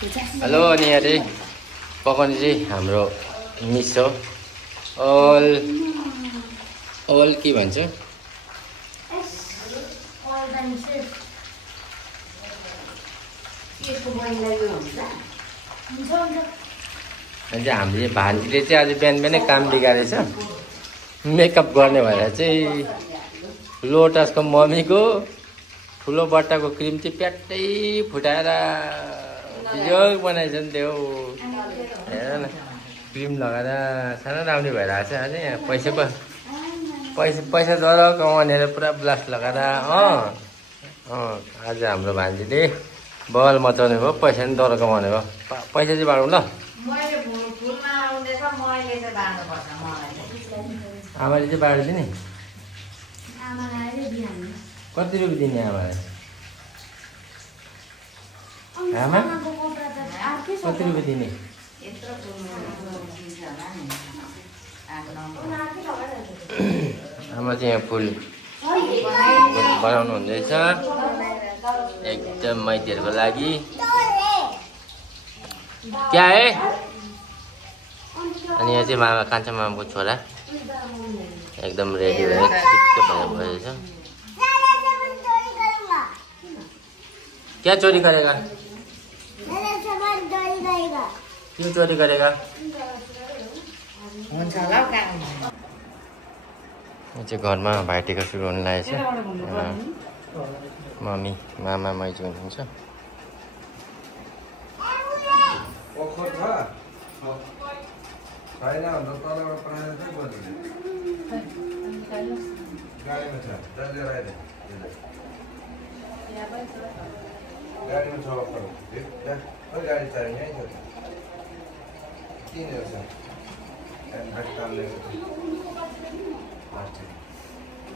Hello अनि यहाँ चाहिँ पकाउने चाहिँ हाम्रो मिस हो ओल ओल के भन्छ अनि चाहिँ हामीले भान्जीले चाहिँ आज बिहान बिहानै काम बिगारेछ मेकअप गर्ने भएर चाहिँ लोटसको मम्मीको ठुलो बट्टाको क्रिम चाहिँ प्याट्टै फुटाएर जोग बनाएछ नि त्यो हेर न क्रिम लगाएर सानो राम्री भइरहेको छ अझै यहाँ पैसा जरा कमाउनेर पुरा ब्लास्ट लगाएर आज हाम्रो भान्जीले बल मचाउने भयो पैसा पनि दर कमाउने भयो पैसा चाहिँ बाँडौँ ल आमाले चाहिँ बाँडिदिने कति रुपियाँ दिने आमालाई आमा कति रुपियाँ दिने आमा चाहिँ यहाँ फुल बनाउनु हुँदैछ एकदम माइतीहरूको लागि क्या है अनि यहाँ चाहिँ मामा कान्छा मामाको छोरा एकदम रेडी भएर चिक्क भइरहेछ क्या चोरी करेगा क्यों चोरी करेगा चाहिँ घरमा भाइटिका सुरु हुन लागेको छ मम्मी मामा माइजू हुनुहुन्छ गाडीमा छ गाडी चाहिने है किन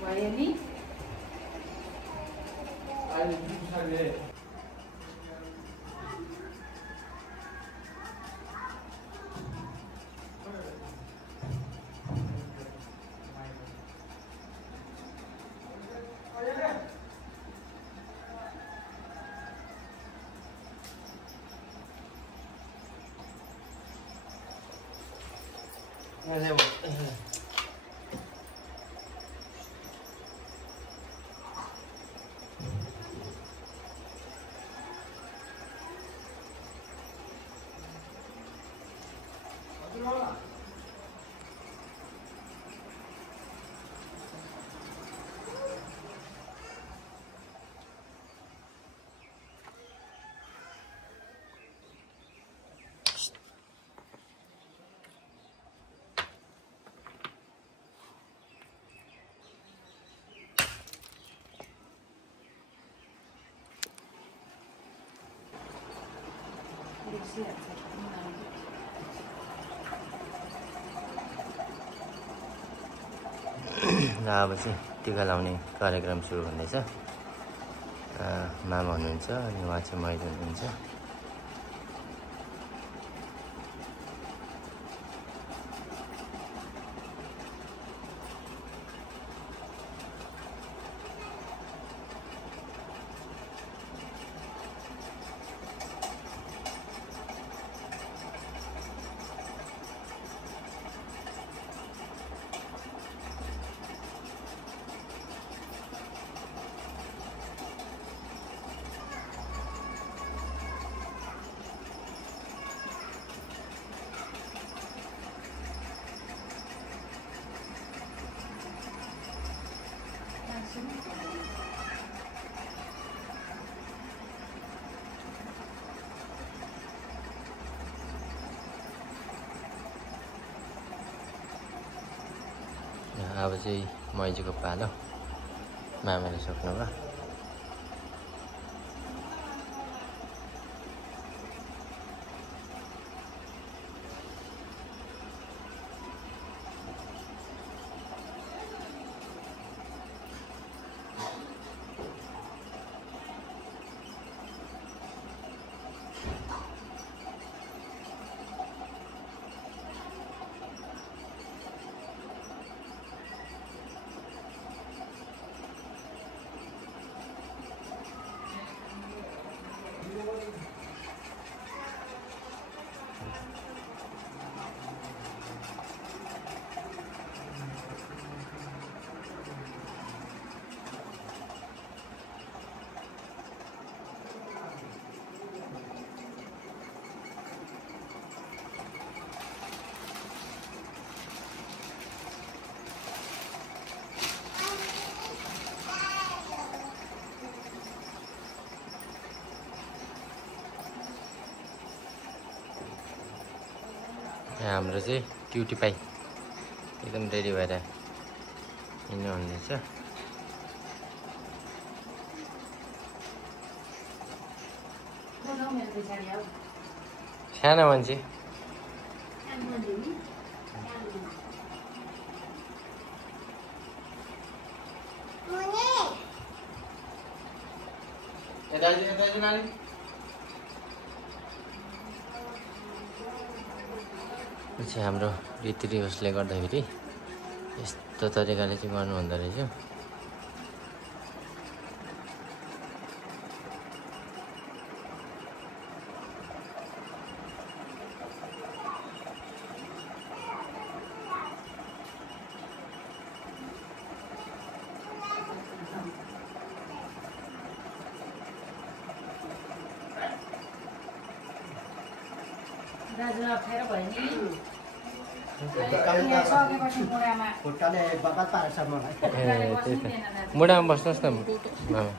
भयो नि र अब चाहिँ टिका लाउने कार्यक्रम सुरु हुँदैछ मामा हुनुहुन्छ अनि उहाँ चाहिँ माइजू हुनुहुन्छ अब चाहिँ माइजूको पालो मामाले सक्नुभयो हाम्रो चाहिँ क्युटी पाई एकदम रेडी भएर हिँड्नु हुँदैछ। सानो मान्छे पछि हाम्रो रीतिरिवाजले गर्दाखेरि यस्तो तरिकाले चाहिँ गर्नु हुँदो रहेछ। मुढामा बस्नुहोस् न मामा।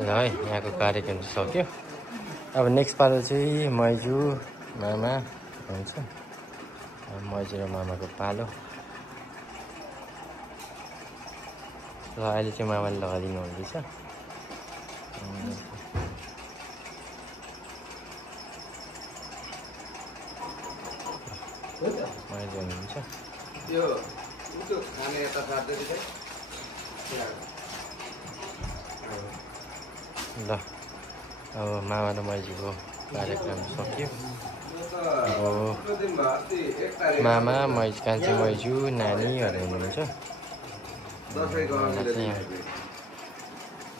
ल है यहाँको कार्यक्रम सक्यो। अब नेक्स्ट पालो चाहिँ मैजू मामा हुन्छ। मैजू र मामाको पालो। ल अहिले चाहिँ मामाले लगाइदिनु हुँदैछ। मैजू हुनुहुन्छ। ल अब मामा र मैजूको कार्यक्रम सक्यो। अब मामा कान्छी मैजू नानीहरू हुनुहुन्छ।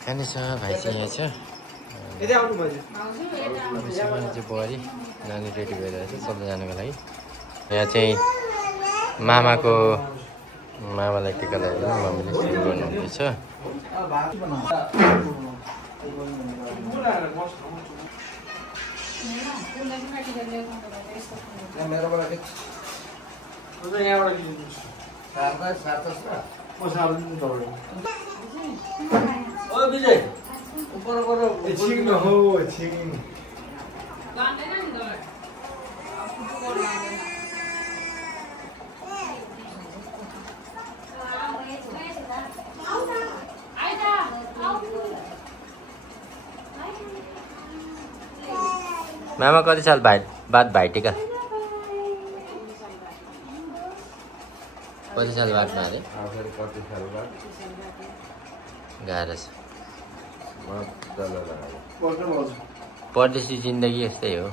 खाने छ भाइ चाहिँ यहाँ छ। चाहिँ बुहारी नानी रेडी भइरहेछ सबै जानुको लागि। यहाँ चाहिँ मामालाई टिका लगाएर मम्मीले सुरु गर्नुहुँदैछ। मामा कति साल बाद भाइटिका? कति साल बादमा अरे? गाह्रो छ। परदेशी जिन्दगी यस्तै हो।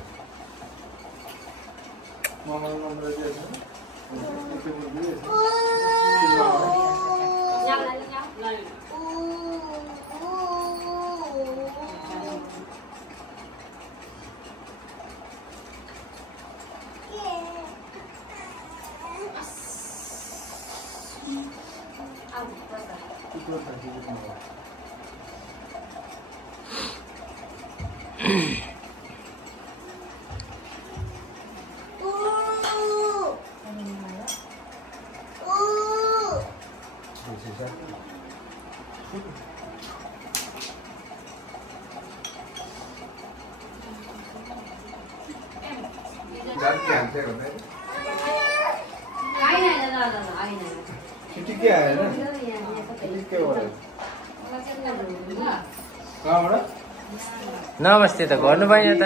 नमस्ते त गर्नु भएन त।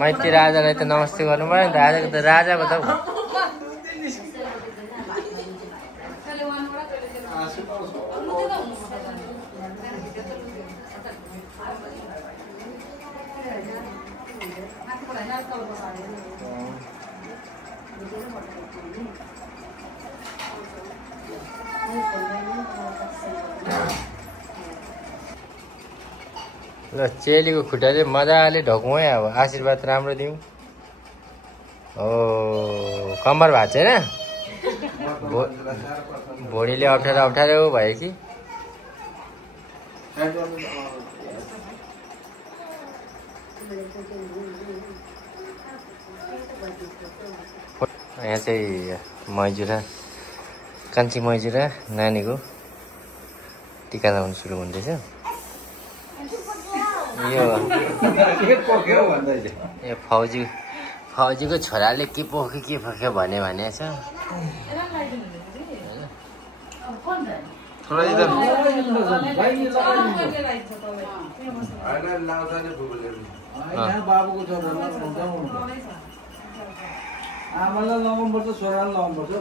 मैत्री राजालाई त नमस्ते गर्नु भएन नि त। आजको त राजाको त ल चेलीको खुट्टाले मजाले ढोकौँ है। अब आशीर्वाद राम्रो दिउँ। ओ कम्मर भएको छैन? भोडीले अप्ठ्यारो भयो कि? यहाँ चाहिँ मैजुरा कान्छी मैजुरा नानीको टिका लगाउनु सुरु हुँदैछ। यो फौजीको छोराले के पोख्यो भने छ। बाबुको आमालाई लगाउनुपर्छ, छोरालाई लगाउनुपर्छ।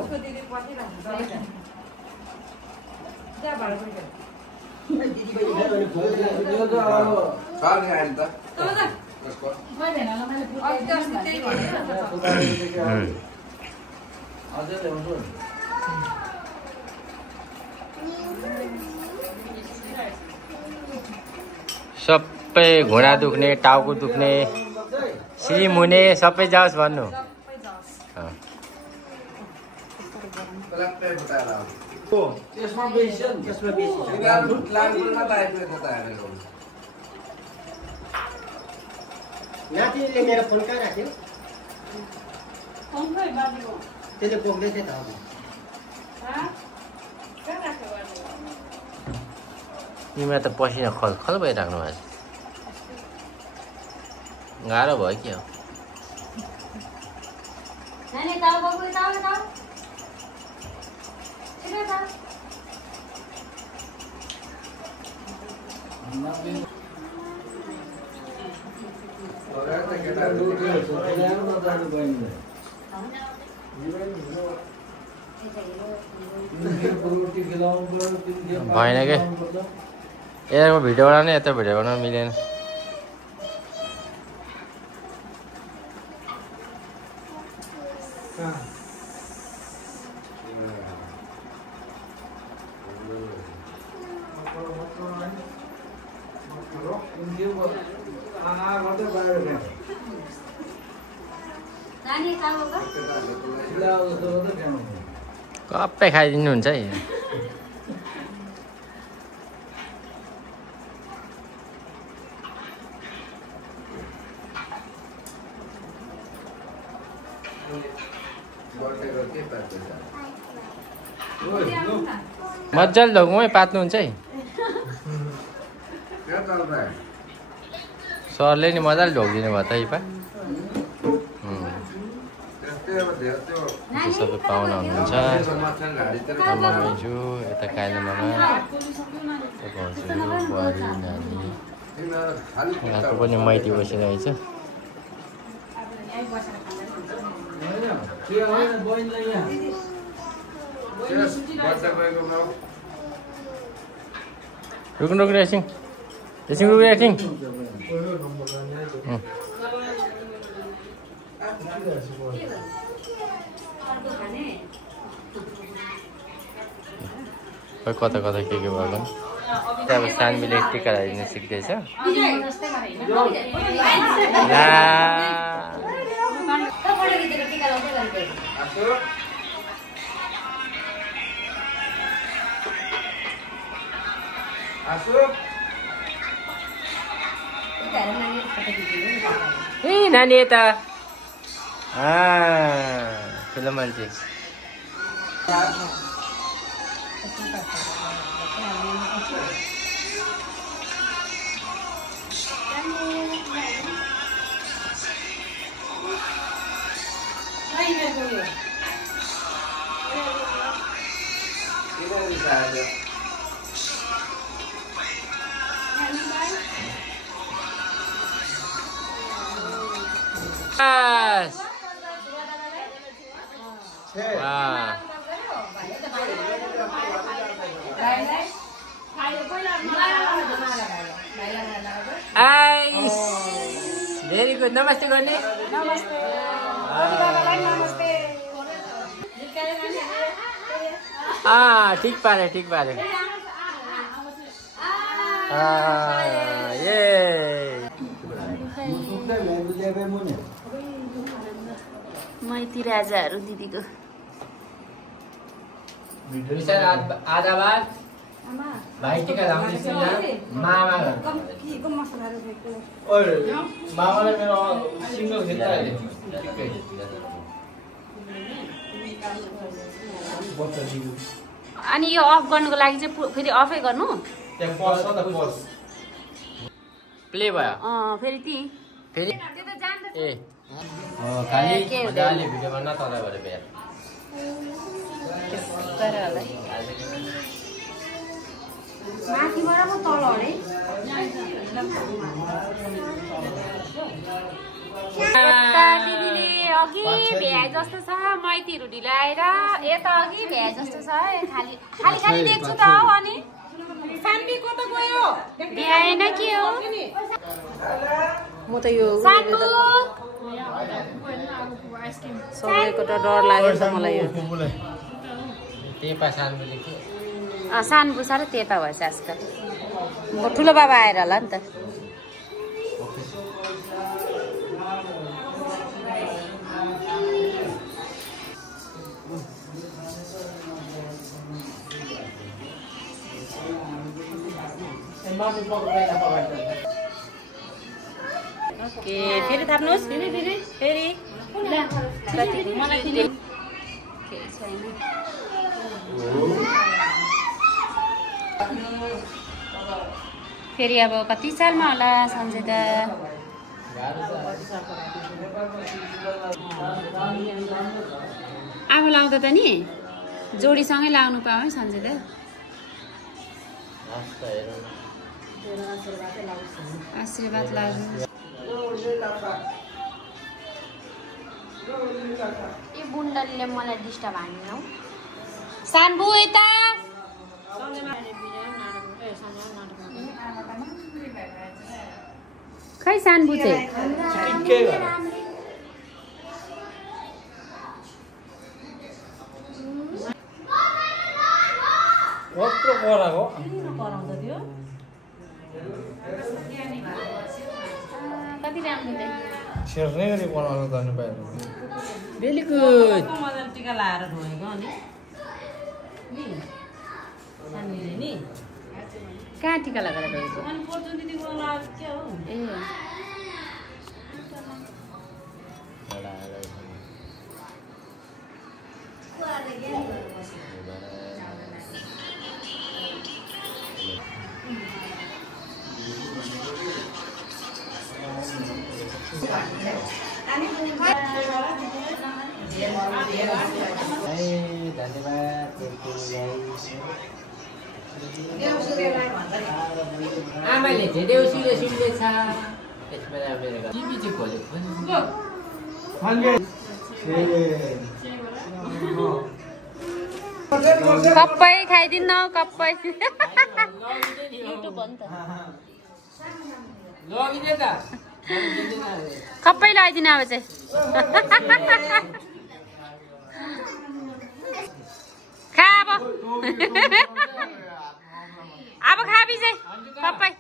सबै घुँडा दुख्ने, टाउको दुख्ने, सिरी मुने सबै जाओस् भन्नु। नातिले मेरो फोन कहाँ राख्यो? त्यसले बोक्दै थियो त। तिमीलाई त पसिना खलखल भइराख्नु भएको छ। गाह्रो भयो क्या हो। भएन के यताको भिडियो बनाउने यता भिडियो बनाउनु मिलेन। कप्पै खाइदिनुहुन्छ है। मजाले ढोगमै पात्नुहुन्छ है। सरले नि मजाले ढोगिदिनु भयो त यी पा। सबै पाहुना हुनुहुन्छ। आमा मैजू यता काइला मामा भाउजू बुहारी नानी यहाँको पनि माइती बसिरहेको छ। रुक्नु एकछिन रुक्नु एकछिन। कता कता के भएको अब सानवीले टिका लगाइदिन सिक्दैछ। ए नानी यता ठुलो मान्छे। Very good. नमस्ते गर्ने। नमस्ते। ठिक पारे ठिक पारे। माइती राजाहरू दिदीको आधा भात भाइ टिका लाउँदैछ मामा मामालाई मेरो सिङ्गल खेल्दा अनि यो अफ गर्नुको लागि चाहिँ फेरि अफै गर्नु प्ले भयो फेरि ती फेरि त्यो त जान्दैछ ए खाली मजाले भिडियो बन्न तँलाई भरे बिहा माथिबाट पो तल अरे दिदीले अघि भ्याए जस्तो छ मैतीहरू ढिलाएर यता अघि भ्याए जस्तो छ खाली खाली खाली देख्छु त हौ अनि सान्बी कता गयो भ्याएन के हो म त यो सबैको त डर लाग्यो त मलाई यो सानबु साह्रै तेपा भएछ आजकल ठुलो बाबा आएर होला नि त ओके फेरि थाप्नुहोस् फेरि फेरि अब कति सालमा होला सन्जय दा आगो लाउँदा त नि जोडीसँगै लाउनु पाऊ है सन्जय दा आशीर्वाद लाग्नु यो बुन्डलले मलाई डिस्टर्ब हान्नु सानबु यता खै सानबु चाहिँ कत्रो कराको कति राम्रो चाहिँ छेर्ने गरी बनाउनु गर्नु पायो भेरी गुड मजाले टिका लाएर धोएको अनि नि कहाँ टिका लगाएर गएको अनि पर्जुन दिदीको लाग के हो ए आमाले देउसीले सुन्दैछ यसमा मेरो टिभी चाहिँ खोलेको कप्पै खाइदिन्न कप्पै युट्युब हो नि त लगिदे त कप्पै लगाइदिनु अब चाहिँ खा अब खा विजय कप्पै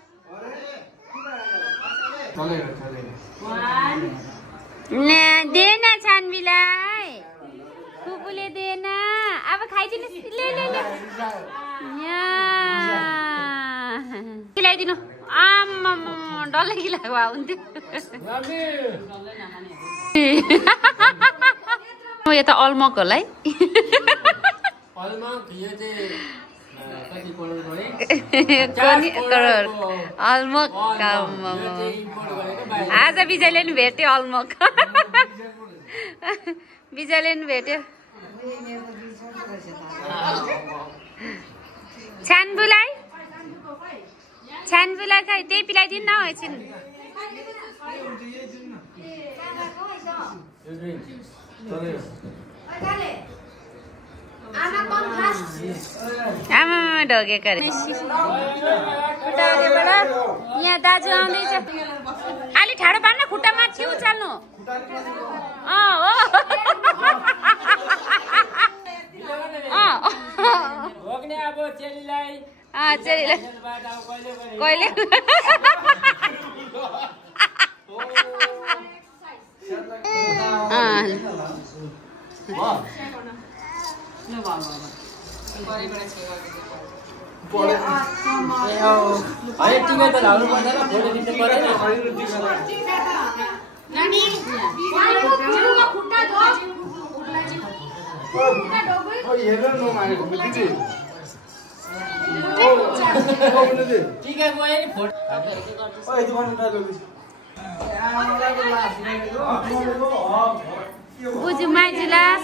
देन छानबीलाई फुपूले देन अब खाइदिनु खिलाइदिनु आम्मा डल्लै खिलाएको भए हुन्थ्यो यो त अलमक होला है अलमक आज विजयले नि भेट्यो अलमक विजयले नि भेट्यो छानबुलाई खै त्यही पिलाइदिनु न एकछिन आमा ढोगेको अरे यहाँ दाजु आउँदैछ अलि ठाडो पार्न खुट्टा माथि उचाल्नु कहिले टिका त लाउनु पर्दैन फोटो खिच्नु पर्दैन बुझ्यौ माइतीलाई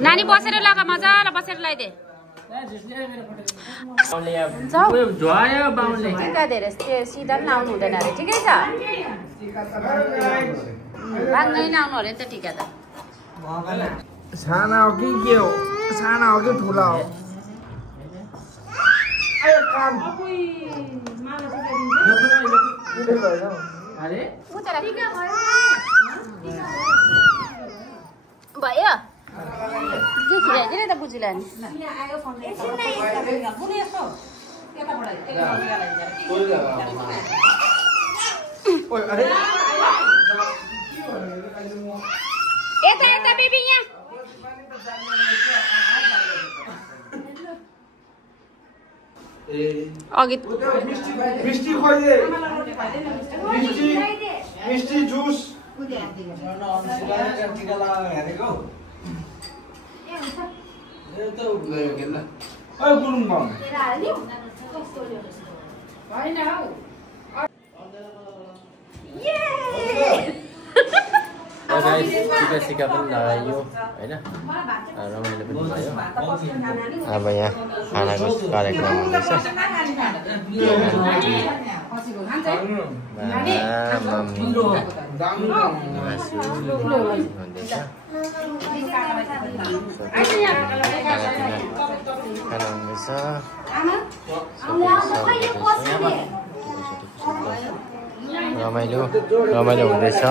नानी बसेर लगा मजाले बसेर लगाइदे टिका धेरै सिधा पनि आउनु हुँदैन अरे ठिकै छ बाङ्गै नआउनु अरे नि त टिका त साना हो कि के हो साना हो कि ठुला हो भयो खिराइदिने त बुझिला नि यता यता बेबी यहाँ अघि मिस्टी खोइदे मिस्टी जुस टिका सिका पनि लगाइयो होइन रमाइलो पनि भयो अब यहाँ खानाको कार्यक्रम हुँदैछ रमाइलो हुँदैछ